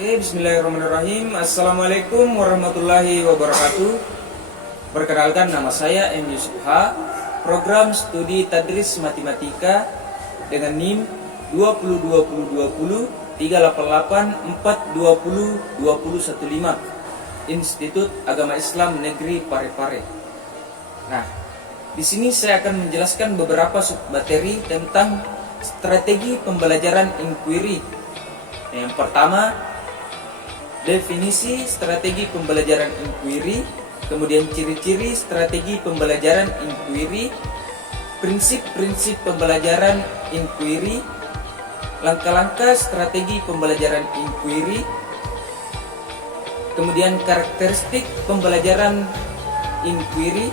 Oke, bismillahirrahmanirrahim. Assalamualaikum warahmatullahi wabarakatuh. Perkenalkan, nama saya M. Yusuf H. Program Studi Tadris Matematika dengan NIM 202020 388 420 2015 Institut Agama Islam Negeri Parepare. Nah, di sini saya akan menjelaskan beberapa submateri tentang strategi pembelajaran inquiry. Yang pertama, definisi strategi pembelajaran inquiry, kemudian ciri-ciri strategi pembelajaran inquiry, prinsip-prinsip pembelajaran inquiry, langkah-langkah strategi pembelajaran inquiry, kemudian karakteristik pembelajaran inquiry,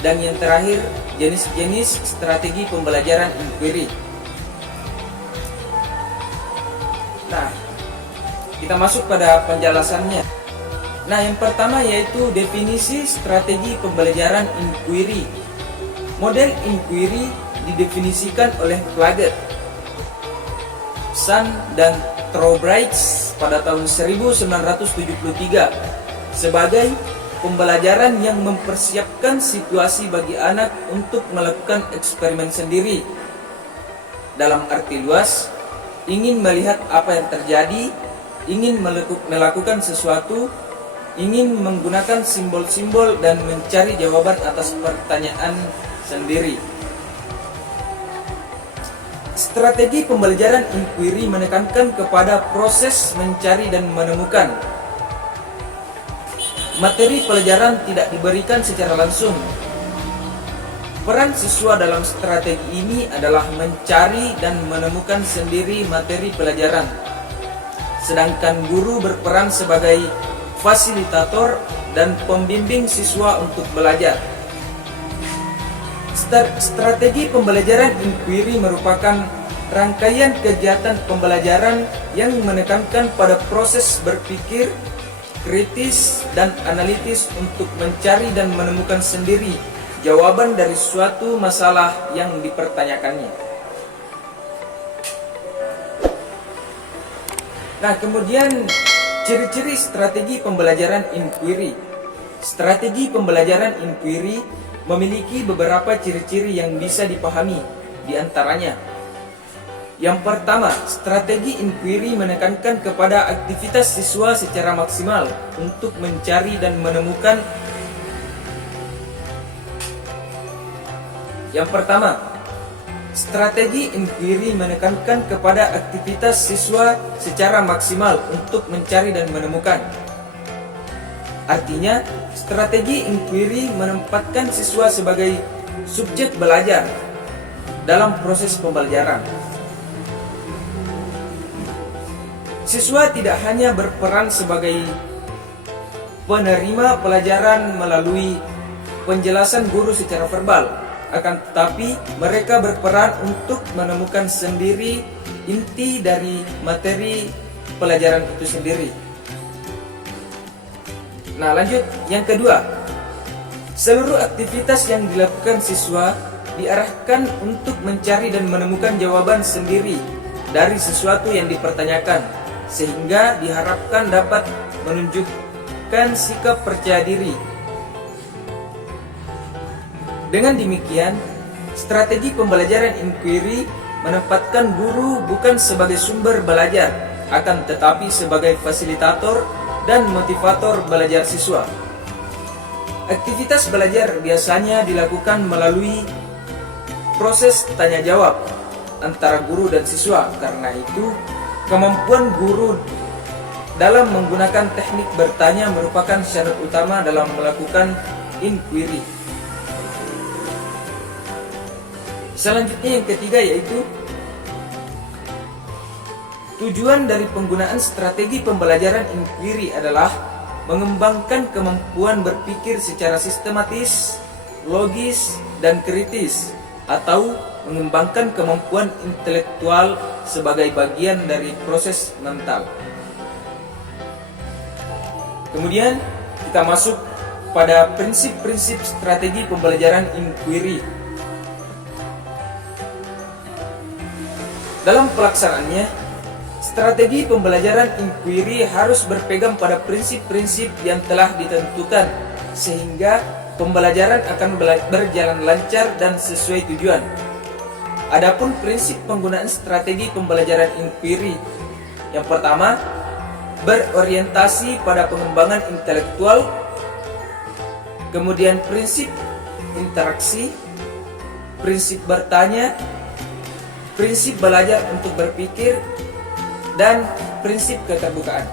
dan yang terakhir, jenis-jenis strategi pembelajaran inquiry. Nah, kita masuk pada penjelasannya. Nah, yang pertama yaitu definisi strategi pembelajaran inquiry. Model inquiry didefinisikan oleh Plaget, Sun, dan Trowbridge pada tahun 1973 sebagai pembelajaran yang mempersiapkan situasi bagi anak untuk melakukan eksperimen sendiri. Dalam arti luas, ingin melihat apa yang terjadi, ingin melakukan sesuatu, ingin menggunakan simbol-simbol dan mencari jawaban atas pertanyaan sendiri. Strategi pembelajaran inquiry menekankan kepada proses mencari dan menemukan. Materi pelajaran tidak diberikan secara langsung. Peran siswa dalam strategi ini adalah mencari dan menemukan sendiri materi pelajaran, sedangkan guru berperan sebagai fasilitator dan pembimbing siswa untuk belajar. Strategi pembelajaran inquiry merupakan rangkaian kegiatan pembelajaran yang menekankan pada proses berpikir kritis dan analitis untuk mencari dan menemukan sendiri jawaban dari suatu masalah yang dipertanyakannya. Nah, kemudian ciri-ciri strategi pembelajaran inquiry. Strategi pembelajaran inquiry memiliki beberapa ciri-ciri yang bisa dipahami. Di antaranya, yang pertama, strategi inquiry menekankan kepada aktivitas siswa secara maksimal untuk mencari dan menemukan. Yang pertama, strategi inquiry menekankan kepada aktivitas siswa secara maksimal untuk mencari dan menemukan. Artinya, strategi inquiry menempatkan siswa sebagai subjek belajar dalam proses pembelajaran. Siswa tidak hanya berperan sebagai penerima pelajaran melalui penjelasan guru secara verbal, akan tetapi mereka berperan untuk menemukan sendiri inti dari materi pelajaran itu sendiri. Nah, lanjut, yang kedua, seluruh aktivitas yang dilakukan siswa diarahkan untuk mencari dan menemukan jawaban sendiri dari sesuatu yang dipertanyakan, sehingga diharapkan dapat menunjukkan sikap percaya diri. Dengan demikian, strategi pembelajaran inquiry menempatkan guru bukan sebagai sumber belajar, akan tetapi sebagai fasilitator dan motivator belajar siswa. Aktivitas belajar biasanya dilakukan melalui proses tanya jawab antara guru dan siswa. Karena itu, kemampuan guru dalam menggunakan teknik bertanya merupakan syarat utama dalam melakukan inquiry. Selanjutnya, yang ketiga, yaitu tujuan dari penggunaan strategi pembelajaran inquiry adalah mengembangkan kemampuan berpikir secara sistematis, logis, dan kritis, atau mengembangkan kemampuan intelektual sebagai bagian dari proses mental. Kemudian kita masuk pada prinsip-prinsip strategi pembelajaran inquiry. Dalam pelaksanaannya, Strategi pembelajaran inquiry harus berpegang pada prinsip-prinsip yang telah ditentukan, sehingga pembelajaran akan berjalan lancar dan sesuai tujuan. Adapun prinsip penggunaan strategi pembelajaran inquiry, yang pertama, berorientasi pada pengembangan intelektual, kemudian prinsip interaksi, prinsip bertanya, prinsip belajar untuk berpikir, dan prinsip keterbukaan.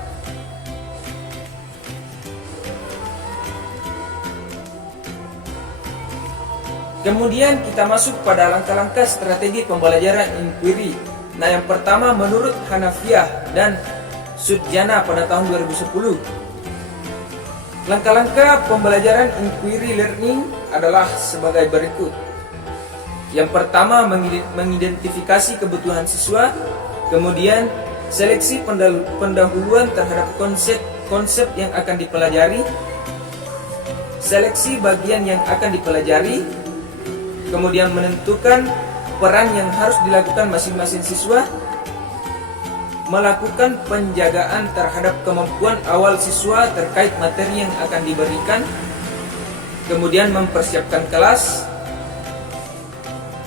Kemudian kita masuk pada langkah-langkah strategi pembelajaran inquiry. Nah, yang pertama menurut Hanafiyah dan Sudjana pada tahun 2010. Langkah-langkah pembelajaran inquiry learning adalah sebagai berikut. Yang pertama, mengidentifikasi kebutuhan siswa, kemudian seleksi pendahuluan terhadap konsep yang akan dipelajari, seleksi bagian yang akan dipelajari, kemudian menentukan peran yang harus dilakukan masing-masing siswa, melakukan penjagaan terhadap kemampuan awal siswa terkait materi yang akan diberikan, kemudian mempersiapkan kelas,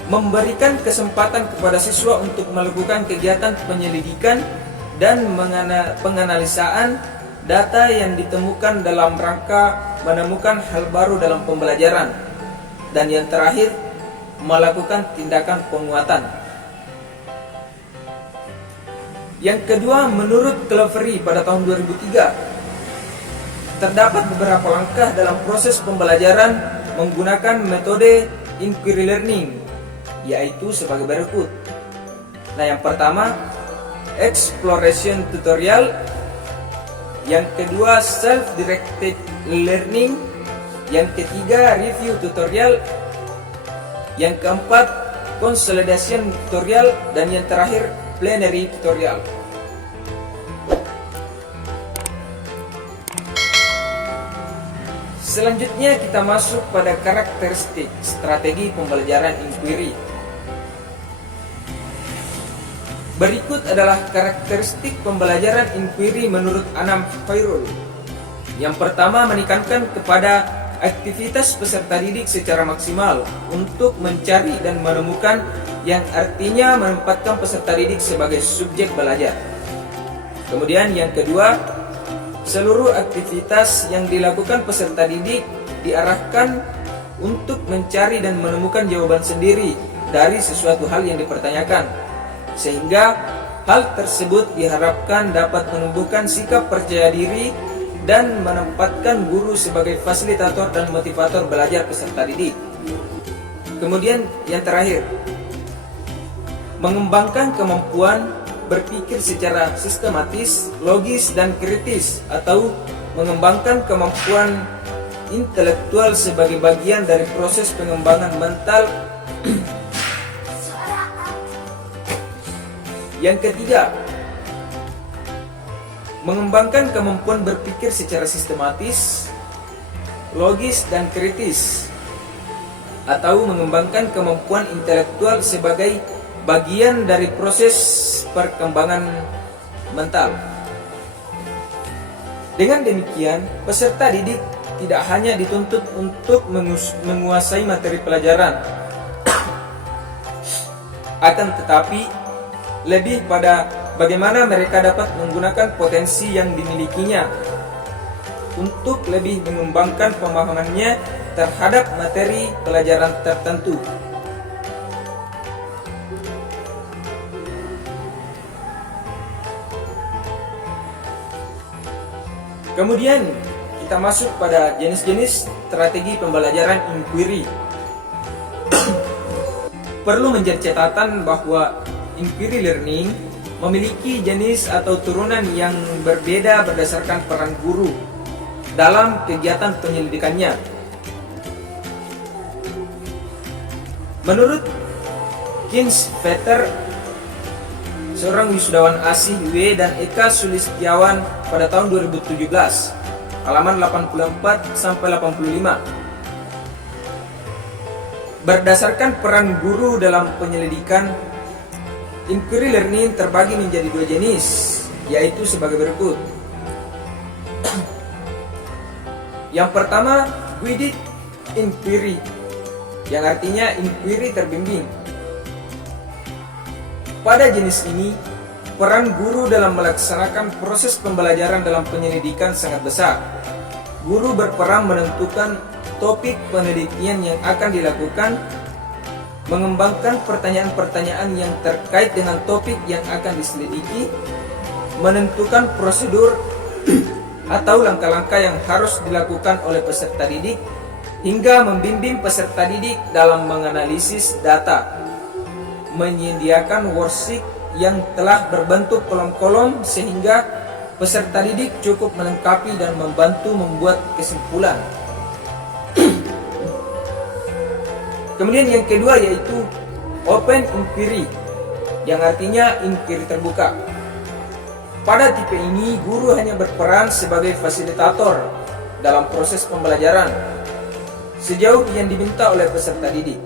memberikan kesempatan kepada siswa untuk melakukan kegiatan penyelidikan dan penganalisaan data yang ditemukan dalam rangka menemukan hal baru dalam pembelajaran, dan yang terakhir, melakukan tindakan penguatan. Yang kedua, menurut Clevery pada tahun 2003, terdapat beberapa langkah dalam proses pembelajaran menggunakan metode inquiry learning, yaitu sebagai berikut. Nah, yang pertama, exploration tutorial. Yang kedua, self-directed learning. Yang ketiga, review tutorial. Yang keempat, consolidation tutorial. Dan yang terakhir, plenary tutorial. Selanjutnya kita masuk pada karakteristik strategi pembelajaran inquiry. Berikut adalah karakteristik pembelajaran inquiry menurut Anam Khairul. Yang pertama, menekankan kepada aktivitas peserta didik secara maksimal untuk mencari dan menemukan, yang artinya menempatkan peserta didik sebagai subjek belajar. Kemudian yang kedua, seluruh aktivitas yang dilakukan peserta didik diarahkan untuk mencari dan menemukan jawaban sendiri dari sesuatu hal yang dipertanyakan, sehingga hal tersebut diharapkan dapat menumbuhkan sikap percaya diri dan menempatkan guru sebagai fasilitator dan motivator belajar peserta didik. Kemudian yang terakhir, mengembangkan kemampuan berpikir secara sistematis, logis, dan kritis, atau mengembangkan kemampuan intelektual sebagai bagian dari proses pengembangan mental. Yang ketiga, mengembangkan kemampuan berpikir secara sistematis, logis, dan kritis, atau mengembangkan kemampuan intelektual sebagai bagian dari proses perkembangan mental. Dengan demikian, peserta didik tidak hanya dituntut untuk menguasai materi pelajaran, akan tetapi lebih pada bagaimana mereka dapat menggunakan potensi yang dimilikinya untuk lebih mengembangkan pemahamannya terhadap materi pelajaran tertentu. Kemudian kita masuk pada jenis-jenis strategi pembelajaran inquiry. Perlu menjadi catatan bahwa inquiry learning memiliki jenis atau turunan yang berbeda berdasarkan peran guru dalam kegiatan penyelidikannya. Menurut Kinsvetter, seorang wisudawan ASI W dan Eka Sulistiawan pada tahun 2017, halaman 84 sampai 85. Berdasarkan peran guru dalam penyelidikan, Inquiry learning terbagi menjadi dua jenis, yaitu sebagai berikut. Yang pertama, guided inquiry, yang artinya inquiry terbimbing. Pada jenis ini, peran guru dalam melaksanakan proses pembelajaran dalam penyelidikan sangat besar. Guru berperan menentukan topik penelitian yang akan dilakukan, mengembangkan pertanyaan-pertanyaan yang terkait dengan topik yang akan diselidiki, menentukan prosedur atau langkah-langkah yang harus dilakukan oleh peserta didik, hingga membimbing peserta didik dalam menganalisis data, menyediakan worksheet yang telah berbentuk kolom-kolom sehingga peserta didik cukup melengkapi dan membantu membuat kesimpulan. Kemudian yang kedua yaitu open inquiry, yang artinya inquiry terbuka. Pada tipe ini, guru hanya berperan sebagai fasilitator dalam proses pembelajaran sejauh yang diminta oleh peserta didik.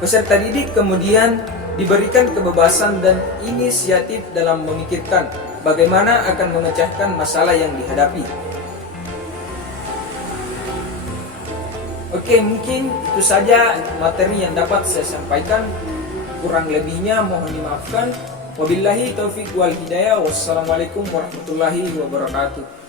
Peserta didik kemudian diberikan kebebasan dan inisiatif dalam memikirkan bagaimana akan memecahkan masalah yang dihadapi. Oke, mungkin itu saja materi yang dapat saya sampaikan. Kurang lebihnya mohon dimaafkan. Wabillahi taufiq wal hidayah. Wassalamualaikum warahmatullahi wabarakatuh.